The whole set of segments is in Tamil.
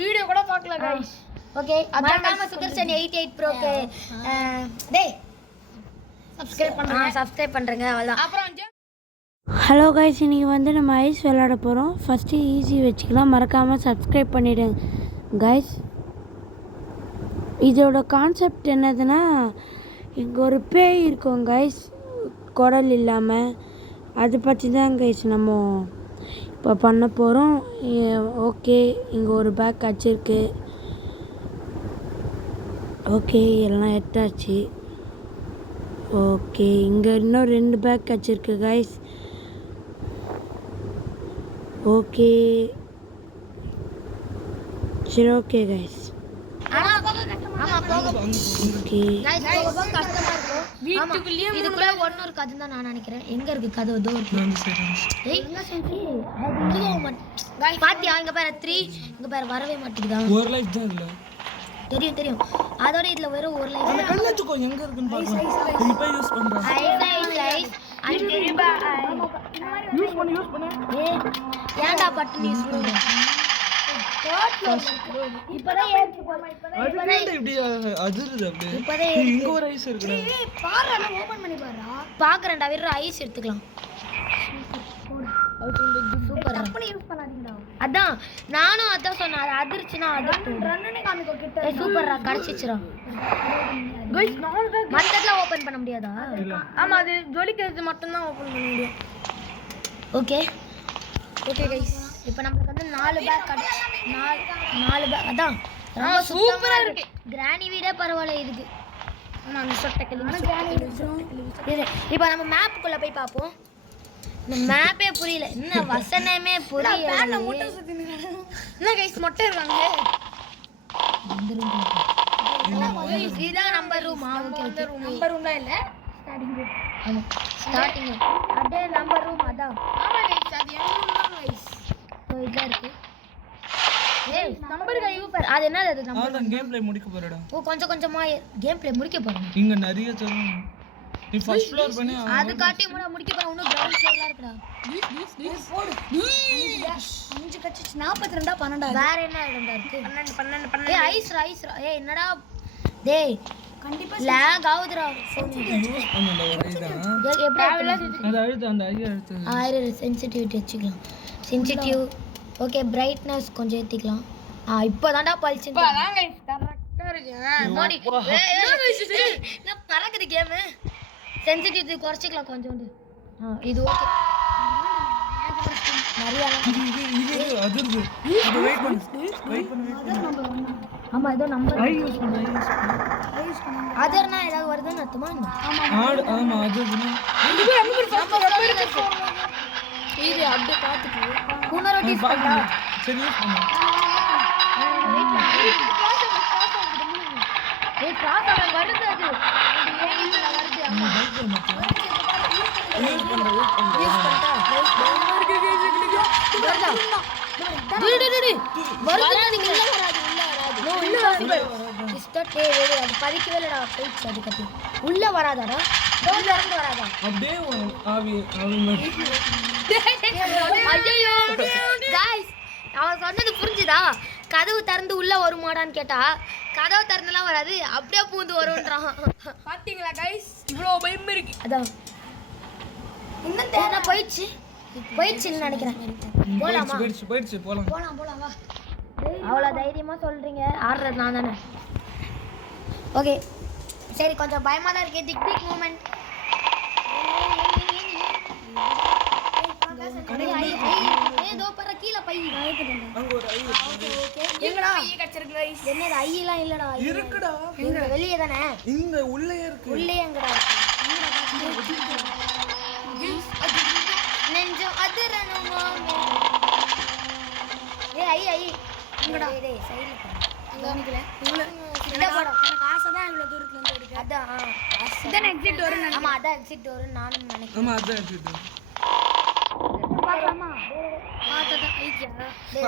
வீடியோ கூட பார்க்கல गाइस. ஓகே மறக்காம சுதர்சன் 88 ப்ரோக்கு டேய் சப்ஸ்கிரைப் பண்றேங்க அவ்வளவுதான். அப்புறம் ஹலோ கைஸ், இன்றைக்கி வந்து நம்ம ஐஸ் விளையாட போகிறோம். ஃபஸ்ட்டு ஈஸி வச்சுக்கலாம், மறக்காமல் சப்ஸ்கிரைப் பண்ணிவிடுங்க கைஸ். இதோட கான்செப்ட் என்னதுன்னா, இங்கே ஒரு பேய் இருக்கும் கைஸ், குடல் இல்லாமல். அதை பற்றி தான் கைஸ் நம்ம இப்போ பண்ண போகிறோம். ஓகே, இங்கே ஒரு பேக் வச்சிருக்கு. ஓகே, எல்லாம் எடுத்தாச்சு. ஓகே, இங்கே இன்னும் 2 பேக் வச்சிருக்கு கைஸ். ஓகே சரி, ஓகே கைஸ். ஓகே गाइस, ரொம்ப கஷ்டமா இருக்கும். வீட்டுக்குள்ளே இதுக்குள்ள ஒண்ணு இருக்கு, அதுதான் நான் நினைக்கிறேன். எங்க இருக்கு கதவு? தோ இருக்கு. ஏய் என்ன செஞ்சி அது இல்ல गाइस, பாத்தியா? இங்க பாரு 3, இங்க பாரு வரவே மாட்டேங்குதா. ஒரு லைஃப் தான் இல்ல. தெரியும் அதோட இதுல வெறும் ஒரு லைஃப். அந்த கல்ல தூக்கோ எங்க இருக்குன்னு பாருங்க. இப்போ யூஸ் பண்றேன். ஐஸ் அது தெரியுமா? யூஸ் பண்ணு. ஏன்டா பட்டன் யூஸ் பண்ற? இப்போதான் ஏத்து போமா. இப்போதான் இப்படி அதிருது அப்படியே. இப்போதான் இங்க ஒரு ஐஸ் இருக்குடா. ஏய் பாரு, நான் ஓபன் பண்ணி பாருடா. பாக்குறேன்டா, வெறும் ஐஸ் எடுத்துக்கலாம். சூப்பர். அப்படி யூஸ் பண்ணாதீங்கடா. அதான் நானும் அதான் சொன்னேன், அது அதிர்ச்சுனா அது ரன்னனே காமிக்கோ கிட்ட. ஏய் சூப்பர்டா, கடச்சிச்சுடா. गाइस நாலு பேக் மத்ததெல்லாம் ஓபன் பண்ண முடியாதா? ஆமா, அது ஜொலிக்கிறது மட்டும் தான் ஓபன் பண்ண முடியும். ஓகே गाइस, இப்போ நமக்கு வந்து 4 பேக் கிடைச்சு. 4 பேக் அதான் ரொம்ப சூப்பரா இருக்கு. கிரானி வீடே பரவாயில்லை இதுக்கு. ஆமா, அந்த சொட்டை கிளி. இப்போ நம்ம மேப்புக்குள்ள போய் பாப்போம். இந்த மேப்பே புரியல, என்ன வசனமே புரியல. பேன மொட்டை சுத்தினீங்க என்ன गाइस? மொட்டை இருக்காங்க. இதுதான் நம்பர் ரூம். ஓகே, நம்பர் ரூம்ல இல்ல, ஸ்டார்டிங் ரூம். ஆமா, ஸ்டார்டிங் அதே நம்பர் ரூம் அதான். ஆமா गाइस, அது எங்க ரூம் தான் गाइस. சோ இதா இருக்கு. ஏய் நம்பர் கை ஊப்பர். அது என்னது? அது நம்பர். நான் கேம் ப்ளே முடிக்க போறடா. ஓ கொஞ்சமா கேம் ப்ளே முடிக்க போறேன். இங்க நிறைய தரும். நீ ஃபர்ஸ்ட் ஃப்ளோர் பண்ணி அது காட்டி முடிக்க போறேன். இன்னும் கிரவுண்ட் ஃப்ளோர்ல இருக்குடா. ப்ளீஸ் போடு. 5 கச்சிச்சு 42 12. வேற என்ன இடம்டா இருக்கு? 12. ஏய் ஐஸ். ஏய் என்னடா டேய், கண்டிப்பா லாக் ஆவுதுடா. யூஸ் பண்ணல ஒரேதான். எப்படி அது அழுத்து, அந்த ஐயா அழுத்து. சென்சிட்டிவிட்டி வெச்சுக்கலாம். சென்சிட்டிவ். ஓகே, பிரைட்னஸ் கொஞ்சம் ஏத்திக்கலாம். இப்போதான்டா பல்ஸ். இப்போதான் गाइस கரெக்ட்டா இருக்கு. மோடி நான் பறக்குது கேம். சென்சிட்டிவிட்டி குறைச்சிக்கலாம் கொஞ்சோண்டு. இது ஓகே. மரியாதை இது அதிர்து. இது வெயிட் பண்ணு. ஆமா, ஏதோ நம்பர் ஐ யூஸ் பண்ணு. அதர்னா ஏதாவது வருதுன்னு அர்த்தமா? ஆமா அதுனா இது நம்பர் இருக்கு. இது அப்படியே பாத்துட்டு புனரோட்டிஸ் பண்ணா. சரி யூஸ் பண்ணு. வெயிட் பண்ணு. ஏய் கிராஸ் ஆக வருது. அது ஏங்கில வருது. அம்மா பைக் மச்சான் யூஸ் பண்றா. வருதா நீங்க உள்ள வராது. உள்ள வராது. ஸ்டார்ட் அது பறிக்கவே இல்லடா. போயிச்சு அது கட்டி. உள்ள வராதடா. டோர்ல இருந்து வராதா? அப்படியே ஆவி ஐயோ गाइस, அவன் சொன்னது புரிஞ்சுதா? கதவு திறந்து உள்ள வருமாடான்னு கேட்டா, கதவு திறந்துலாம் வராது, அப்படியே பூந்து வரும்ன்றான். பாத்தீங்களா गाइस, இவ்ளோ பயம் இருக்கு. அதான் இன்னும் தேனா போயிடுச்சுன்னு நினைக்கிறேன். போலாமா? போயிடுச்சு. போலாம் வா. அவ்வளோ தைரியமா சொல்றீங்க. ஆடுறது நான் தானே. ஓகே சரி, கொஞ்சம் பயமா தான் இருக்கு. திக் மூமெண்ட். ஏதோ பர கீழ பை அங்க ஒரு ஐ. ஓகே எங்கடா பை கச்சிருக்கு गाइस? என்னது ஐலாம் இல்லடா. இருக்குடா. எங்க வெளிய தானே? இங்க உள்ளே இருக்கு. உள்ளே எங்கடா? நெஞ்சோ அதிரணுமா? ஏய் ஐ எங்கடா? டேய் சைடுல போ. நிக்கல இவ்வளவு இந்த படம் எனக்கு ஆசை தான். இவ்வளவு தூரத்துல இருந்து எடுக்க. அதான் இதான் எக்ஸிட் வரும். ஆமா அதான் எக்ஸிட் வரும் நானும் நினைக்கிறேன். ஆமா அதான் எக்ஸிட் வரும். பாக்கலாமா? பாத்ததா ஐயா.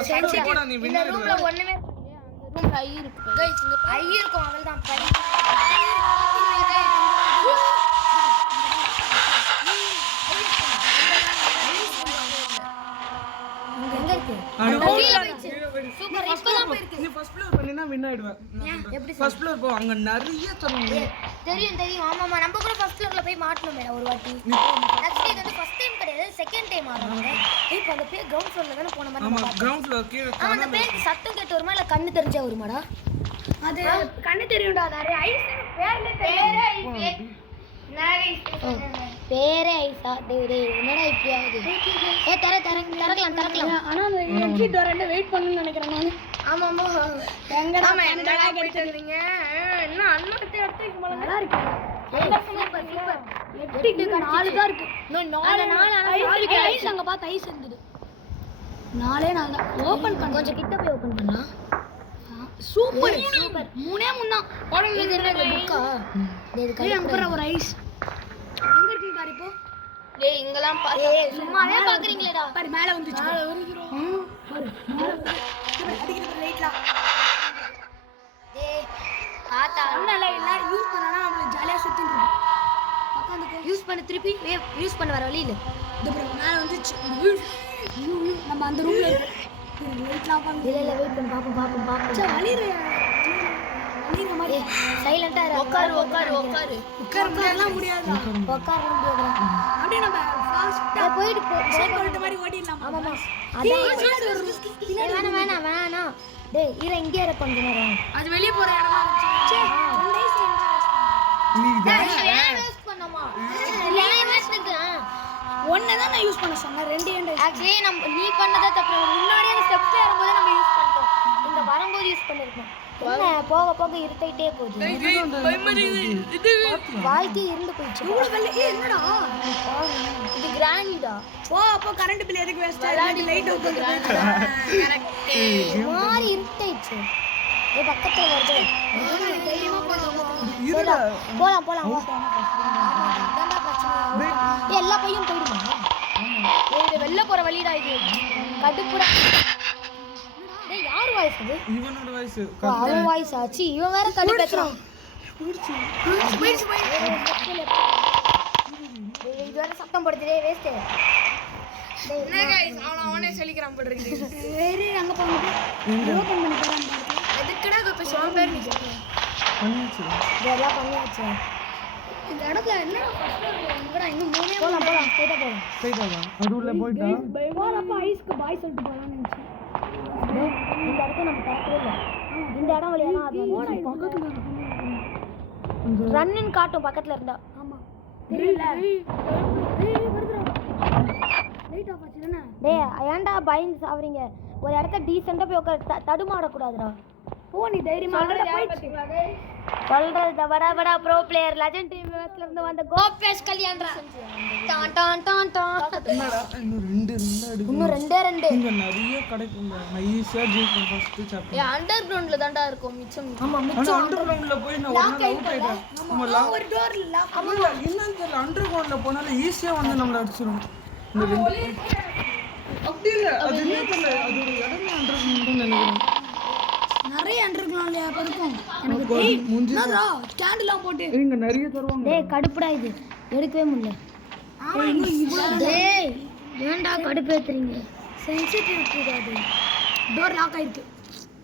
சென்சிட்டிவ் போடா. நீ இந்த ரூம்ல ஒண்ணுமே பண்ணலையா? அந்த ரூம்ல ஐ இருக்கு गाइस. இங்க ஐ இருக்கும். அவள்தான் படி. எங்க இருக்கு? கீழ வெச்சு சூப்பர் இப்பதான் போயிருக்கு. நீ ஃபர்ஸ்ட் ஃப்ளோர் பண்ணினா வின் ஆயிடுவேன். எப்படி ஃபர்ஸ்ட் ஃப்ளோர் போ, அங்க நிறைய தருவாங்க. தெரியும் தெரியும். ஆமாமா நம்ம கூட ஃபர்ஸ்ட் ஃப்ளோர்ல போய் மாட்டணுமே ஒரு வாட்டி. ஆக்சுவலி இது வந்து ஃபர்ஸ்ட் டைம் கிடையாது, செகண்ட் டைம் ஆடுறாங்க. இப்போ அந்த பேர் கிரவுண்ட் ஃப்ளோர்ல தான போன மாதிரி. ஆமா கிரவுண்ட் ஃப்ளோர் கீழ அந்த பேர் சத்தம் கேட்டு வருமா இல்ல கண்ணு தெரிஞ்சா வருமாடா? அது கண்ணு தெரியும்டா. நிறைய ஐஸ் பேர்ல தெரியும். பேரே ஐஸா? டேய் என்னடா இப்படி ஆகுது? தரக்கலாம். ஆனா அந்த எக்ஸிட் வரேன்னு வெயிட் பண்ணனும்னு நினைக்கிறேன் நான். ஆமாமா. எங்கடா என்னடா கேட்றீங்க? என்ன அண்ணாட்டே எடுத்துக்கு போல நல்லா இருக்கு. சூப்பர். எட்டுக்கு 4 தான் இருக்கு. இன்னும் 4 ஐஸ் அங்க பாத்து ஐஸ் இருந்தது. 4 தான். ஓபன் பண்ணு. கொஞ்சம் கிட்ட போய் ஓபன் பண்ணா. சூப்பர். 3 தான். இது என்ன புக்கா? இது கையில ஒரு ஐஸ். எங்க இருக்கு பாரு இப்போ? டேய் இங்கலாம் பாரு. சும்மாவே பாக்குறீங்களேடா. பாரு மேல வந்துச்சு. மேல வருகிறோம். பாரு. அடிக்குது லைட்ல. டேய் ஆத்தா அண்ணல இல்ல யூஸ் பண்ணனா நம்ம ஜாலியா சுத்திட்டு இருக்கோம். பக்கந்து யூஸ் பண்ண திருப்பி யூஸ் பண்ண வர வழி இல்ல. இந்த பாரு மேல வந்துச்சு. நம்ம அந்த ரூம்ல லைட்ல பாங்க. இல்ல வெயிட் பண்ணு பாப்போம். சே வலிறயா. மாதிரி சைலண்டா இரு. உட்காரலாம் முடியாது. அப்படியே நம்ம ஃபாஸ்டா போயிடு போயிட்டு மாதிரி ஓடிடலாம். ஆமாமா அதான் வேணாம். டேய் இரு இங்கே இரு கொஞ்ச நேரம். அது வெளிய போற இடமா இருந்துச்சு. நீ வேஸ்ட் பண்ணமா? இல்ல வேஸ்ட் நிக்கறேன். ஒண்ணே தான் நான் யூஸ் பண்ண சொன்னேன். 2 எண்ட் ஆக்சுவலி நம்ம நீ பண்ணதே தப்பு. முன்னாடியே அந்த ஸ்டெப்ஸ் ஏறும்போது நம்ம யூஸ் பண்ணிட்டோம். இந்த வரும்போது யூஸ் பண்ணிருக்கோம். என்ன போக போக இருட்டிட்டே போகுது. இது வாய்க்கு இருந்து போயிடுச்சு. என்னடா இது கிரானிடா? அப்போ கரண்ட் பில் எதுக்கு வேஸ்ட் ஆயிடுச்சு? Light open correct. மாறி இருட்டிச்சு. ஏ பக்கத்துல வருது. போலாம் அதான்டா பிரச்சனை. எல்லா பையும் போய்டுமா? இது வெல்ல போற வழிடா இது. கடுப்புடா. டேய் யார் வாய்ஸ் இது? இவனோட வாய்ஸ். அவன் வாய்ஸ் ஆச்சு. இவன் வேற கடி பேசுறான். போயிடுச்சு. இது வேற சத்தம் போடுதே வேஸ்ட். என்ன गाइस அவனே சொல்லிக்கிறான் போடுறீங்க. வேற அங்க போங்க. ஓபன் பண்ணி போறான். எதுக்குடா இப்ப சோம் பேர் நிக்குது? பண்ணியாச்சு. இதெல்லாம் பண்ணியாச்சு. இந்த இடத்துல என்ன ஃபர்ஸ்ட் இன்னும் 3 போலாம் ஸ்ட்ரைட்டா போலாம். அது உள்ள போய்டா. போறப்ப ஐஸ்க்கு பாய் சொல்லிட்டு போலாம்னு நினைச்சேன். இந்த இடத்துல நம்ம பார்க்கவே இல்ல. இந்த இடம் வழியா தான் அது பக்கத்துல இருக்கு. ரன்னின் காட்டும் பக்கத்துல இருந்தா. ஆமா தெரியல. வருதுடா. லைட் ஆஃப் ஆச்சுனா. டேய் ஏன்டா பயந்து சாவறீங்க? ஒரு இடத்துல டீசென்ட்டா போய் உட்கார தடுமாற கூடாதுடா. நீ தைரியமா சொல்றது வடா ப்ரோ பிளேயர் லெஜெண்ட் டீம் மேட்ச்ல இருந்து வந்த கோபேஷ் கல்யாண்ரா. என்னடா இன்னும் 2 இங்க நிறைய கிடைக்குங்க. நான் ஈஸியா ஜெயிப்பேன் ஃபர்ஸ்ட் சாப்டர். அண்டர் கிரவுண்ட்ல தான்டா இருக்கும் மிச்சம். ஆமா மிச்சம் அண்டர் கிரவுண்ட்ல போய் நான் ஒரு நாள் அவுட் ஆயிட்டேன். நம்ம ஒரு டோர் லாக். இல்ல என்னன்னு தெரியல. அண்டர் கிரவுண்ட்ல போனால ஈஸியா வந்து நம்மள அடிச்சிரும். அப்படி இல்ல அது என்ன தெரியல. அது ஒரு இடமே அண்டர் கிரவுண்ட்னு நினைக்கிறேன். நிறைய அண்டர் கிரவுண்ட்ல இருக்கும். எனக்கு என்னடா ஸ்டாண்ட்லாம் போட்டு இங்க நிறைய தருவாங்க. டேய் கடுப்புடா இது. எடுக்கவே முடியல. டேய் ஏன்டா கடுப்பேத்துறீங்க? சென்சிட்டிவிட்டி அது. டோர் லாக் ஆயிருக்கு.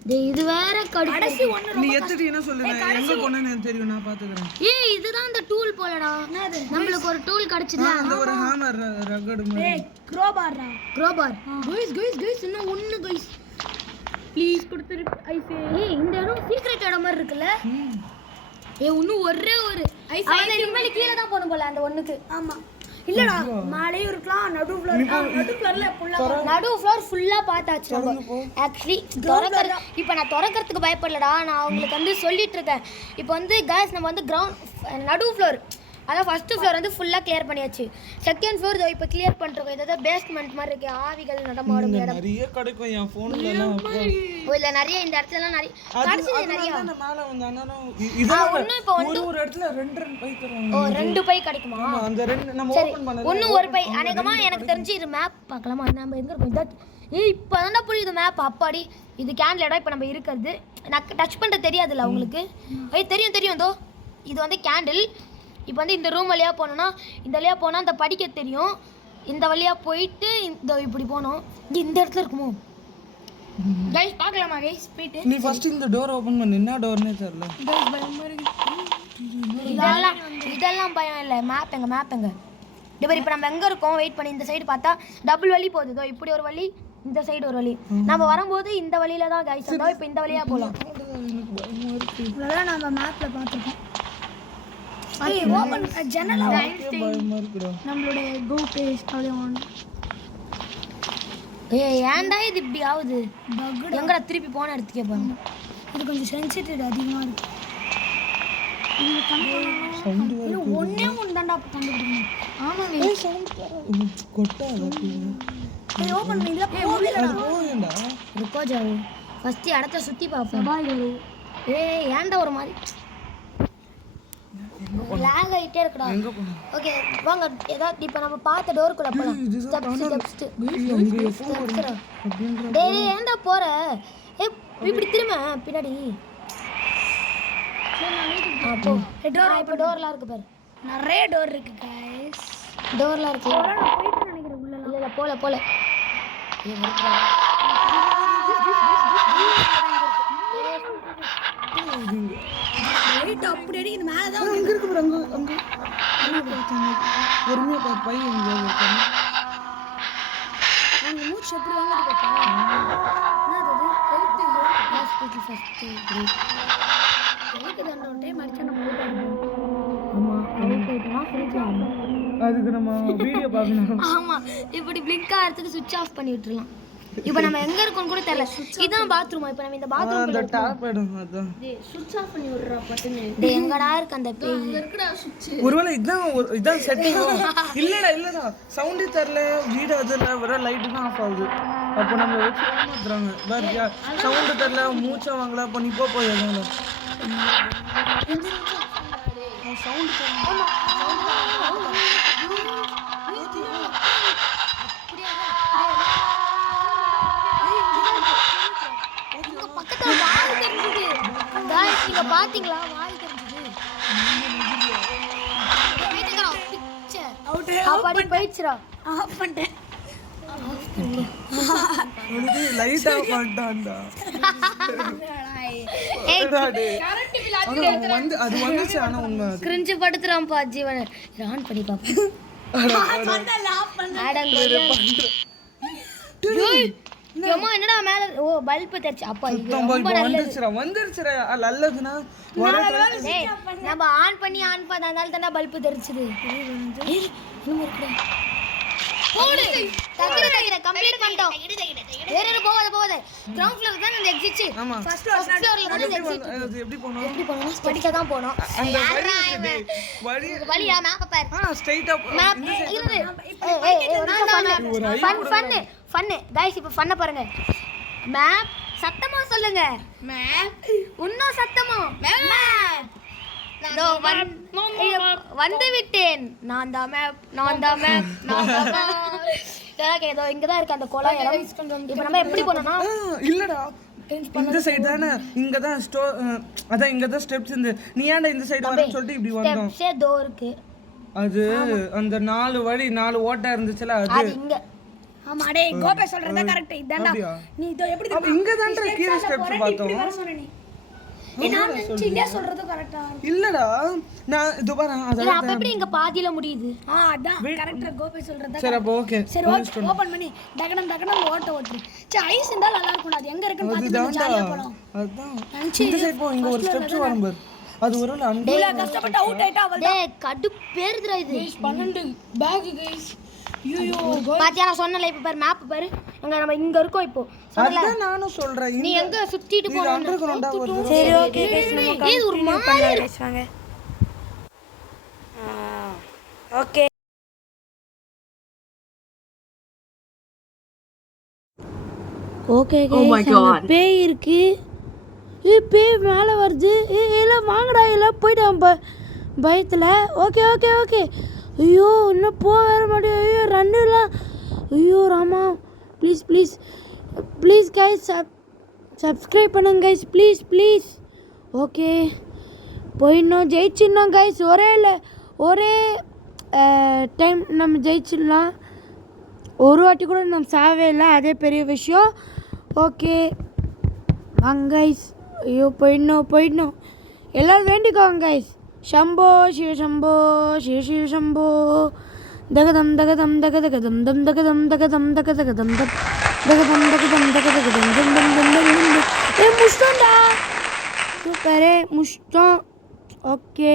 டேய் இது வேற கடுப்பு. கடைசி ஒன்னு நீ எத்தடி என்ன சொல்லுங்க? எங்க போனேன்னு எனக்கு தெரியும். நான் பாத்துக்கறேன். ஏய் இதுதான் அந்த டூல் போலடா. என்னது? நம்மளுக்கு ஒரு டூல் கிடைச்சதா? அந்த ஒரு ஹேமர் ரகடு மாதிரி. டேய் க்ரோபார். गाइस இன்னும் ஒன்னு गाइस. ப்ளீஸ் கொடுத்துரு ஐஸ். ஏய் இந்த இடம் சீக்ரெட் இடம் மாதிரி இருக்குல்ல? ஏய் இன்னும் ஒரே ஒரு ஐஸ். அவன் இனிமேல் கீழ தான் போணும் போல அந்த ஒண்ணுக்கு. ஆமா இல்லடா மேலே இருக்கலாம். நடு ஃப்ளோர்ல ஃபுல்லா பார்த்தாச்சு நம்ம. ஆக்சுவலி இப்போ நான் திறக்கிறதுக்கு பயப்படலடா. நான் உங்களுக்கு வந்து சொல்லிட்டு இருக்கேன். இப்போ வந்து गाइस நம்ம வந்து கிரவுண்ட் நடு ஃப்ளோர் அதான் ஃபர்ஸ்ட் ஃப்ளோர் வந்து ஃபுல்லா கிளியர் பண்ணியாச்சு. செகண்ட் ஃப்ளோர் இப்போ கிளியர் பண்ணிட்டோம். இத பேஸ்மென்ட் மாதிரி இருக்கு. ஆவிகள் நடமாடும் இடம் நிறைய கிடைக்கும். என் போன்ல எல்லாம் இல்ல நிறைய இந்த இடத்துலலாம் நிறைய கடைசில நிறைய அந்த மேல வந்தானோ இது இப்போ ஒரு இடத்துல 2 பை தருவாங்க. 2 பை கிடைக்குமா? அந்த 2 நம்ம ஓபன் பண்ணல. ஒன்னு ஒரு பை அநேகமா எனக்கு தெரிஞ்சு இது மேப் பார்க்கலாமா? நம்ம எங்க இருக்கோம்? ஏய் இப்போதான்டா புரியுது மேப். அப்பாடி இது கேண்டில் இப்போ நம்ம இருக்கிறது. நான் டச் பண்றது தெரியாதுல்ல உங்களுக்கு? ஏய் தெரியும் தோ. இது வந்து கேண்டில். இப்போ வந்து இந்த ரூம் வழியாக போனோன்னா இந்த வழியாக போனால் அந்த படிக்க தெரியும். இந்த வழியாக போயிட்டு இந்த இப்படி போனோம். இந்த இடத்துல இருக்குமோ? கைஸ் பார்க்கலாமா கைஸ் போயிட்டு நீ ஃபர்ஸ்ட் இந்த டோர் ஓபன் பண்ணு என்ன டோர்னே தெரியல கைஸ் பயமா இருக்கு இதெல்லாம் பயம் இல்லை மேப் எங்க இப்போ நம்ம எங்க இருக்கோம் வெயிட் பண்ணி இந்த சைடு பார்த்தா டபுள் வழி போகுது இதோ இப்படி ஒரு வழி இந்த சைடு ஒரு வழி நம்ம வரும்போது இந்த வழியில தான் கைஸ் வந்தோம் இப்போ இந்த வழியா போலாம் எனக்கு பயமா இருக்கு இதெல்லாம் நம்ம மேப்ல பார்த்துருக்கோம் ஓபன் ஜன்னல் பயமா இருக்குடா நம்மளுடைய கோ பேஜ் அப்படியே on. ஏன்டா இது இப்படி ஆகுது எங்கடா திருப்பி போன இடத்துக்கே போறோம் இது கொஞ்சம் சென்சிட்டிவ் அதிகமா இருக்கு சவுண்ட் இது ஒண்ணே ஒன்று தான்டா கண்டுபிடிக்கணும் ஆமாங்க ஏய் சவுண்ட் கொட்டா இது ஓபன் பண்ணி போகலடா போவேண்டா ருக்கோ ஜாவு ஃபர்ஸ்ட் இடத்த சுத்தி பார்ப்போம் பாய் வரும் ஏன்டா ஒரு மாதிரி லாக் ஆயிட்டே இருக்குடா எங்க போன ஓகே வாங்க ஏதாவது இப்போ நம்ம பார்த்த டோருக்குள்ள போலாம் ஸ்டெப்ஸ் டேய் ஏன்டா போற இப்படி திரும்ப பின்னாடி போ இப்போ டோர்லாம் இருக்கு பாரு நிறைய டோர் இருக்கு गाइस டோர்லாம் இருக்கு நான் போயிட்டு நினைக்கிறேன் உள்ள இல்ல போல ரைட் அப்படியே இது மேல தான் அங்க இருக்கு பாரு அங்க பொறுமையா பாரு பை எங்க இருக்கு அங்க மூச்சு எப்படி வாங்கிட்டு போறா என்னது ஹெல்த் ஹாஸ்பிடல் ஃபர்ஸ்ட் எனக்கு தான் ஒரு டைம் அடிச்சா நம்ம அவுட் ஆயிடுவோம் ஆமா அவுட் ஆயிட்டா ஃப்ரீ ஆகும் அதுக்கு நம்ம வீடியோ பார்க்கணும் ஆமா இப்படி பிளிங்க் ஆகிறதுக்கு சுவிட்ச் ஆஃப் பண்ணி விட்டுறலாம் இப்போ நம்ம எங்க இருக்கோம்னு கூட தெரியல இதான் பாத்ரூமா இப்போ நம்ம இந்த பாத்ரூம் அந்த டாப் இடம் அதான் சுவிட்ச் ஆஃப் பண்ணி விடுறா பட்டுன்னு டேய் எங்கடா இருக்கு அந்த பேய் இருக்குடா சுவிட்ச் ஒருவேளை இதான் செட்டிங் இல்லடா சவுண்டே தெரியல வீடு அதுல வர லைட் தான் ஆஃப் ஆகுது அப்போ நம்ம வச்சு ஏமாத்துறாங்க வேற சவுண்டு தெரியல மூச்சை வாங்கல அப்போ நீ போயிடலாம் பக்கத்துல வாய் தெரிஞ்சது गाइस நீங்க பாத்தீங்களா வாய் தெரிஞ்சது பிக்சர் அவுட் அப்படி போயிடுச்சுடா ஆஃப் பண்ணிட்டேன் உனக்கு லைட் ஆஃப் பண்ணிட்டான்டா ஏய் கரண்ட் பில் ஆனா வந்து அது வந்துச்சு ஆனா உண்மை அது கிரிஞ்சு படுத்துறான் பா ஜீவன் ஆன் பண்ணி பாப்போம் ஆஃப் பண்ண அடங்க ஏமா என்னடா மேல ஓ பல்ப் தெரிச்சு அப்பா இது ரொம்ப நல்லது வந்துருச்சுடா நல்லதுன்னா டேய் நம்ம ஆன் பண்ணி அதனால தான பல்ப் தெரிச்சது இன்னும் இருக்குடா போடு தக்கிர கம்ப்ளீட் பண்ணிட்டோம் வேற போகாத கிரவுண்ட் ஃப்ளோர் தான் அந்த எக்ஸிட் ஆமா ஃபர்ஸ்ட் ஃப்ளோர்ல தான் அந்த எக்ஸிட் அது எப்படி போணும் எப்படி போறோம் ஸ்படிக்க தான் போறோம் அந்த வழி வழியா மேப் பாரு ஸ்ட்ரைட்டா மேப் ஃபன் गाइस இப்போ ஃபன்ன பாருங்க மேப் சத்தமா சொல்லுங்க மேப் இன்னும் சத்தமா மேப் வந்து விட்டேன் நான் தான் மேப் ஏதோ இங்க தான் இருக்கு அந்த கொலை இடம் இப்போ நம்ம எப்படி போனோம்னா இல்லடா இந்த சைடு தானே இங்க தான் ஸ்டோர் அதான் இங்க தான் ஸ்டெப்ஸ் இந்த நீ ஏன்டா இந்த சைடு வரேன்னு சொல்லிட்டு இப்படி வந்தோம் ஸ்டெப்ஸே டோருக்கு அது அந்த 4 ஓட்டா இருந்துச்சுல அது அது இங்க ஆமா டேய் கோபே சொல்றதா கரெக்ட் இதான்டா நீ இதோ எப்படி அப்ப இங்க தான்டா கீழ ஸ்டெப்ஸ் பார்த்தோம் வர சொன்ன நீ நான் நினைச்சிட்டே சொல்றது கரெக்ட்டா இல்லடா நான் இதோ பாரு இல்ல அப்ப எப்படி இங்க பாதியில முடியுது அதான் கரெக்ட்டா கோபே சொல்றதா சரி அப்ப ஓகே சரி ஓபன் பண்ணி டகடம் ஓட்டு சரி ஐஸ் இருந்தா நல்லா இருக்கும் அது எங்க இருக்குன்னு பார்த்து நம்ம அதுதான் ஜாலியா போலாம் அதான் இந்த சைடு போ இங்க ஒரு ஸ்டெப்ஸ் வரும் பாரு அது ஒருவேளை அந்த இவ்வளவு கஷ்டப்பட்டு அவுட் ஆயிட்டா அவள் டேய் கடுப்பேறுதுடா இது 12 பேக் गाइस ஐயோ பாத்தியா நான் சொன்னல இப்ப பாரு மேப் பாரு அங்க நம்ம இங்க இருக்கோம் இப்போ அதான் நானும் சொல்றேன் நீ எங்க சுத்திட்டு இது அண்டர்கிரவுண்டா வருது சரி ஓகே गाइस நம்ம ஏய் ஒரு கண்டினியூ பண்ணலாம் गाइस வாங்க ஓகே ஓகே गाइस அங்க பேய் இருக்கு பேய் மேலே வருது எல்லாம் வாங்கடா எல்லாம் போயிட்டான் பயத்தில் ஓகே ஓகே ஓகே ஐயோ இன்னும் வர மாட்டேன் ஐயோ ரன்னுலாம் ஐயோ ராமா ப்ளீஸ் கைஸ் சப்ஸ்கிரைப் பண்ணுங்க கைஸ் ப்ளீஸ் ஓகே போயிடணும் ஜெயிச்சிடணும் கைஸ் ஒரே டைம் நம்ம ஜெயிச்சிடலாம் ஒரு வாட்டி கூட நம்ம சாவே இல்லை அதே பெரிய விஷயம் ஓகே வாங்க கைஸ். ஐயோ போயிடணும். எல்லோரும் வேண்டிக்கோங்க கைஸ். शंभो शिव शंभो शिव शिव शंभो दगदम दगदम दगदगदम दम दगदम दगदम दगदगदम दगदम दगदम दगदगदम दम दम दम दम ए मुश्तोंडा सூப்பர் முஷ்டம். ஓகே